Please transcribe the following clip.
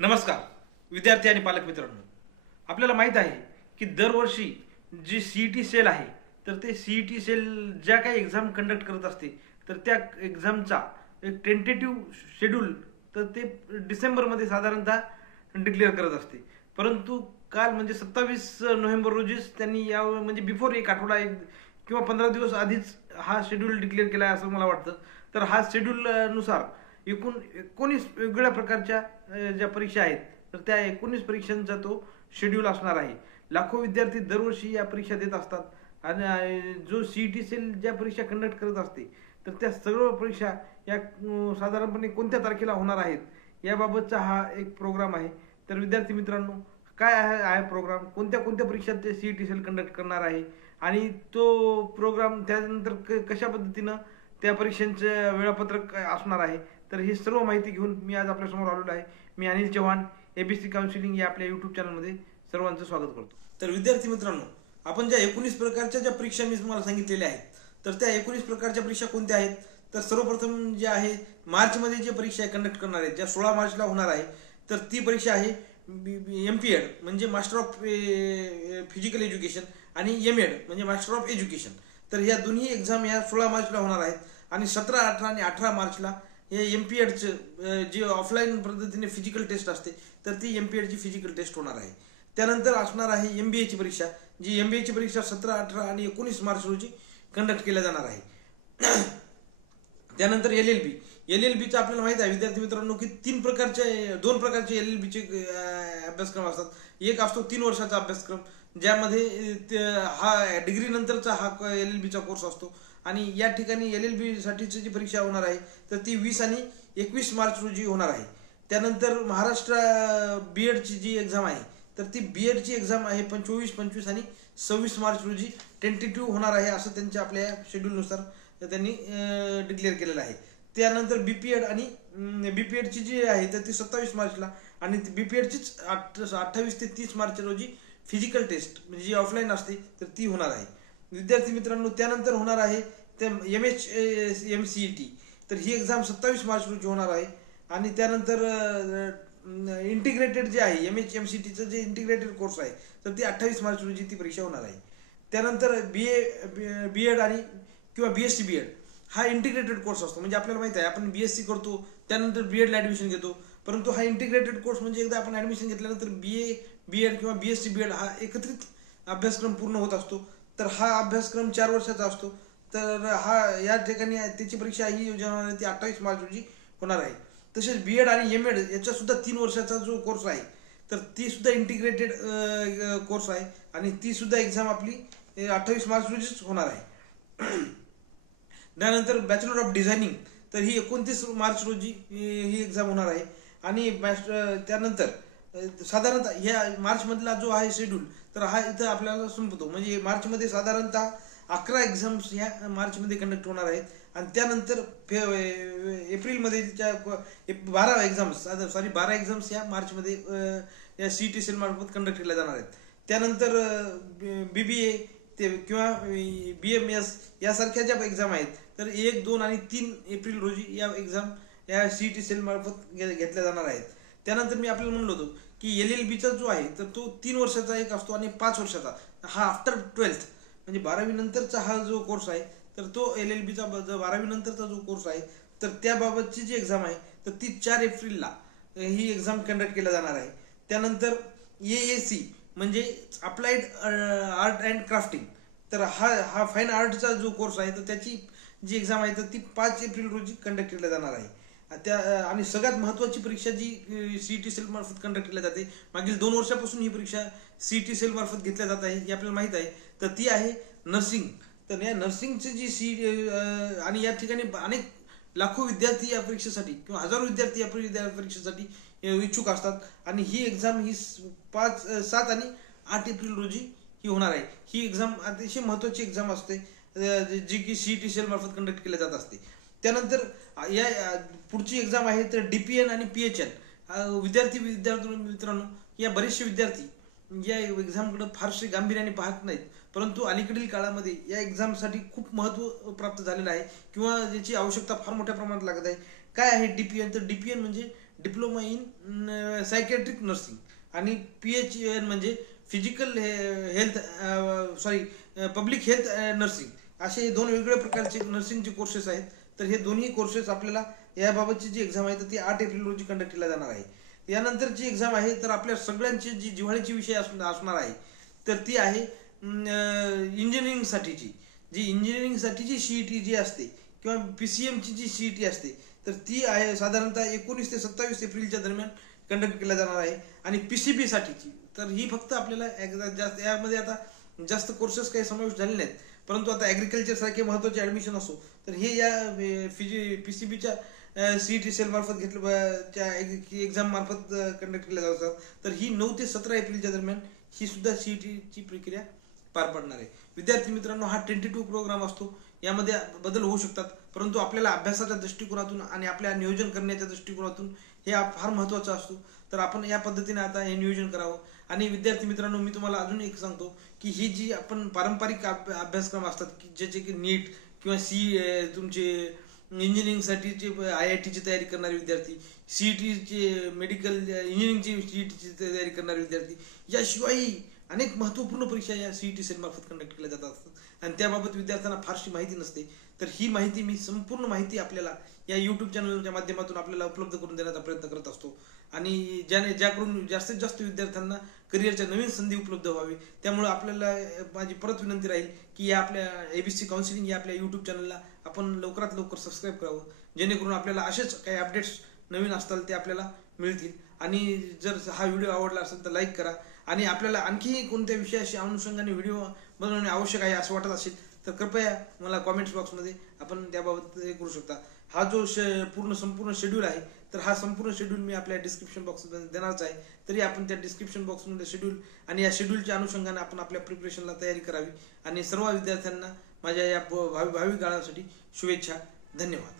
नमस्कार विद्यार्थी आणि पालक मित्रांनो, आपल्याला माहीत आहे की दरवर्षी जी सीईटी सेल आहे तर ते सीईटी सेल ज्या काही एक्झाम कंडक्ट करत असते तर त्या एक्झामचा एक टेंटेटिव्ह शेड्यूल तर ते डिसेंबरमध्ये साधारणतः डिक्लेअर करत असते. परंतु काल म्हणजे 27 नोव्हेंबर रोजीच त्यांनी या म्हणजे बिफोर एक आठवडा एक किंवा 15 दिवस आधीच हा शेड्यूल डिक्लेअर केला आहे असं मला वाटतं. तर हा शेड्यूल नुसार एकूण 19 वेगवेगळ्या प्रकारच्या ज्या परीक्षा आहेत तर त्या 19 परीक्षांचा तो शेड्यूल असणार आहे. लाखो विद्यार्थी दरवर्षी या परीक्षा देत असतात आणि जो सीईटी सेल ज्या परीक्षा कंडक्ट करत असते तर त्या सर्व परीक्षा या साधारणपणे कोणत्या तारखेला होणार आहेत याबाबतचा हा एक प्रोग्राम आहे. तर विद्यार्थी मित्रांनो, काय आहे प्रोग्राम, कोणत्या कोणत्या परीक्षा ते सीईटी सेल कंडक्ट करणार आहे आणि तो प्रोग्राम त्यानंतर कशा पद्धतीनं त्या परीक्षांचं वेळापत्रक असणार आहे, तर ही सर्व माहिती घेऊन मी आज आपल्यासमोर आलेलो आहे. मी अनिल चव्हाण, एबीसी काउन्सिलिंग या आपल्या यूट्यूब चॅनलमध्ये सर्वांचं स्वागत करतो. तर विद्यार्थी मित्रांनो, आपण ज्या 19 प्रकारच्या ज्या परीक्षा मी तुम्हाला सांगितलेल्या आहेत तर त्या 19 प्रकारच्या परीक्षा कोणत्या आहेत, तर सर्वप्रथम जे आहे मार्चमध्ये जे परीक्षा कंडक्ट करणार आहेत ज्या 16 मार्चला होणार आहे तर ती परीक्षा आहे MPED म्हणजे मास्टर ऑफ फिजिकल एज्युकेशन आणि MED म्हणजे मास्टर ऑफ एज्युकेशन. तर या दोन्ही एक्झाम या 16 मार्चला होणार आहेत आणि 17, 18 आणि 18 मार्चला हे MPEDचं जे ऑफलाईन पद्धतीने फिजिकल टेस्ट असते तर ती MPEDची फिजिकल टेस्ट होणार आहे. त्यानंतर असणार आहे MBAची परीक्षा, जी MBAची परीक्षा 17, 18 आणि 19 मार्च रोजी कंडक्ट केल्या जाणार आहे. त्यानंतर LLBचं आपल्याला माहित आहे विद्यार्थी मित्रांनो की दोन प्रकारचे LLBचे अभ्यासक्रम असतात. एक असतो 3 वर्षाचा अभ्यासक्रम ज्यामध्ये हा डिग्री नंतरचा हा LLBचा कोर्स असतो आणि या ठिकाणी LLB साठीची जी परीक्षा होणार आहे तर ती 20 आणि 21 मार्च रोजी होणार आहे. त्यानंतर महाराष्ट्र BEDची जी एक्झाम आहे तर ती BEDची एक्झाम आहे 24, 25 आणि 26 मार्च रोजी टेंटेटिव्ह होणार आहे असं त्यांच्या आपल्या शेड्यूलनुसार त्यांनी डिक्लेअर केलेलं आहे. त्यानंतर BPED आणि BPEDची जी आहे तर ती 27 मार्चला आणि BPEDचीच 28 ते 30 मार्च रोजी फिजिकल टेस्ट म्हणजे जी ऑफलाईन असते तर ती होणार आहे. विद्यार्थी मित्रांनो, त्यानंतर होणार आहे ते MHMCET तर ही एक्झाम 27 मार्च रोजी होणार आहे आणि त्यानंतर इंटिग्रेटेड जे आहे MHMCETचं जे इंटिग्रेटेड कोर्स आहे तर ती 28 मार्च रोजी ती परीक्षा होणार आहे. त्यानंतर BED आणि किंवा BSc BED हा इंटिग्रेटेड कोर्स असतो. म्हणजे आपल्याला माहित आहे आपण BSc करतो त्यानंतर BEDला ऍडमिशन घेतो, परंतु हा इंटिग्रेटेड कोर्स म्हणजे एकदा आपण ऍडमिशन घेतल्यानंतर BED किंवा BSc BED हा एकत्रित अभ्यासक्रम पूर्ण होत असतो. तर हा अभ्यासक्रम 4 वर्षाचा असतो. तर हा या ठिकाणी त्याची परीक्षा ही योजना ती 28 मार्च रोजी होणार आहे. तसेच BED आणि MED याचा सुद्धा 3 वर्षाचा जो कोर्स आहे तर ती सुद्धा इंटिग्रेटेड कोर्स आहे आणि ती सुद्धा एक्झाम आपली 28 मार्च रोजीच होणार आहे. त्यानंतर बॅचलर ऑफ डिझायनिंग तर ही 29 मार्च रोजी ही एक्झाम होणार आहे आणि त्यानंतर साधारणतः ह्या मार्चमधला जो आहे शेड्यूल तर हा इथं आपल्याला संपतो. म्हणजे मार्चमध्ये साधारणतः 11 एक्झाम्स ह्या मार्चमध्ये कंडक्ट होणार आहेत आणि त्यानंतर एप्रिलमध्ये 12 एक्झाम्स ह्या मार्चमध्ये या CET सेल मार्फत कंडक्ट केल्या जाणार आहेत. त्यानंतर BBA ते किंवा BMS यासारख्या ज्या एक्झाम आहेत तर 1, 2 आणि 3 एप्रिल रोजी या एक्झाम या CET सेल मार्फत घेतल्या जाणार आहेत. त्यानंतर मी आपल्याला म्हणलो होतो की LLBचा जो आहे तर तो 3 वर्षाचा एक असतो आणि 5 वर्षाचा हा आफ्टर 12th म्हणजे 12वी नंतरचा हा जो कोर्स आहे तर तो LLBचा 12वी नंतरचा जो कोर्स आहे तर त्याबाबतची जी एक्झाम आहे तर ती 4 एप्रिलला ही एक्झाम कंडक्ट केल्या जाणार आहे. त्यानंतर AAC म्हणजे अप्लाइड आर्ट अँड क्राफ्टिंग तर हा फाईन आर्टचा जो कोर्स आहे तर त्याची जी एक्झाम आहे तर ती 5 एप्रिल रोजी कंडक्ट केल्या जाणार आहे. आणि सगळ्यात महत्त्वाची परीक्षा जी CET सेल मार्फत कंडक्ट केल्या जाते, मागील 2 वर्षापासून ही परीक्षा CET सेल मार्फत घेतल्या जात आहे हे आपल्याला माहित आहे, तर ती आहे नर्सिंग. तर या नर्सिंगची जी आणि या ठिकाणी अनेक लाखो विद्यार्थी या परीक्षेसाठी किंवा हजारो विद्यार्थी या परीक्षेसाठी इच्छुक असतात आणि ही एक्झाम ही 7 आणि 8 एप्रिल रोजी ही होणार आहे. ही एक्झाम अतिशय महत्त्वाची एक्झाम असते जी की CET सेल मार्फत कंडक्ट केल्या जात असते. त्यानंतर या पुढची एक्झाम आहे तर DPN आणि PHN. विद्यार्थी मित्रांनो, या बरेचसे विद्यार्थी या एक्झामकडे फारसे गांभीर्याने पाहत नाहीत, परंतु अलीकडील काळामध्ये या एक्झामसाठी खूप महत्त्व प्राप्त झालेलं आहे किंवा याची आवश्यकता फार मोठ्या प्रमाणात लागत आहे. काय आहे DPN, तर DPN म्हणजे डिप्लोमा इन सायकॅट्रिक नर्सिंग आणि PHN म्हणजे physical health public health nursing, असे 2 वेगवेगळ्या प्रकारचे नर्सिंगचे कोर्सेस आहेत. तर हे दोन्ही कोर्सेस आपल्याला याबाबतची जी एक्झाम आहे तर ती 8 एप्रिल रोजी कंडक्ट केला जाणार आहे. यानंतरची एक्झाम आहे तर आपल्या सगळ्यांची जी जिव्हाळ्याची विषय असणार आहे तर ती आहे इंजिनिअरिंगसाठीची. जी इंजिनिअरिंगसाठीची CET जी असते किंवा PCMची जी CET असते तर ती आहे साधारणतः 19 ते 27 एप्रिलच्या दरम्यान कंडक्ट केला जाणार आहे. आणि PCB साठीची तर ही फक्त आपल्याला जास्त यामध्ये आता जास्त कोर्सेस काही समावेश झाले नाहीत, परंतु आता ॲग्रिकल्चर सारखे महत्त्वाचे ॲडमिशन असो तर हे या PCBच्या CET सेल मार्फत त्या एक्झाम मार्फत कंडक्ट केल्या जातात. तर ही 9 ते 17 एप्रिलच्या दरम्यान ही सुद्धा CETची प्रक्रिया पार पडणार आहे. विद्यार्थी मित्रांनो, हा टेंटेटिव्ह प्रोग्राम असतो, यामध्ये बदल होऊ शकतात, परंतु आपल्याला अभ्यासाच्या दृष्टिकोनातून आणि आपल्या नियोजन करण्याच्या दृष्टिकोनातून हे फार महत्त्वाचा असतो. तर आपण या पद्धतीने आता हे नियोजन करावं. आणि विद्यार्थी मित्रांनो, मी तुम्हाला अजून एक सांगतो की ही जी आपण पारंपरिक अभ्यासक्रम असतात की ज्याचे की नीट किंवा तुमचे इंजिनिअरिंगसाठीचे IITची तयारी करणारे विद्यार्थी, CETचे मेडिकल इंजिनिअरिंगची CETची तयारी करणारे विद्यार्थी, याशिवायही अनेक महत्त्वपूर्ण परीक्षा या CET सेल मार्फत कंडक्ट केल्या जात असतात आणि त्याबाबत विद्यार्थ्यांना फारशी माहिती नसते. तर ही माहिती मी संपूर्ण माहिती आपल्याला या YouTube चॅनलच्या माध्यमातून आपल्याला उपलब्ध करून देण्याचा प्रयत्न करत असतो. आणि ज्याकडून जास्तीत जास्त विद्यार्थ्यांना करिअरच्या नवीन संधी उपलब्ध व्हावी. त्यामुळे आपल्याला माझी परत विनंती राहील की या आपल्या ABC काउन्सिलिंग या आपल्या YouTube चॅनलला आपण लवकरात लवकर सबस्क्राईब करावं, जेणेकरून आपल्याला असेच काही अपडेट्स नवीन असतील ते आपल्याला मिळतील. आणि जर हा व्हिडिओ आवडला असेल तर लाईक करा. आणि आपल्याला आणखी कोणत्या विषयाशी अनुषंगाने व्हिडिओ बनवणे आवश्यक आहे असं वाटत असेल तर कृपया मला कॉमेंट्स बॉक्समध्ये आपण त्याबाबत हे करू शकता. हा जो संपूर्ण शेड्यूल आहे तर हा संपूर्ण शेड्यूल मी आपल्या डिस्क्रिप्शन बॉक्समध्ये देणारच आहे. तरी आपण त्या डिस्क्रिप्शन बॉक्समध्ये शेड्यूल आणि या शेड्यूलच्या अनुषंगाने आपण आपल्या प्रिपरेशनला तयारी करावी. आणि सर्व विद्यार्थ्यांना माझ्या या भावी काळासाठी शुभेच्छा. धन्यवाद.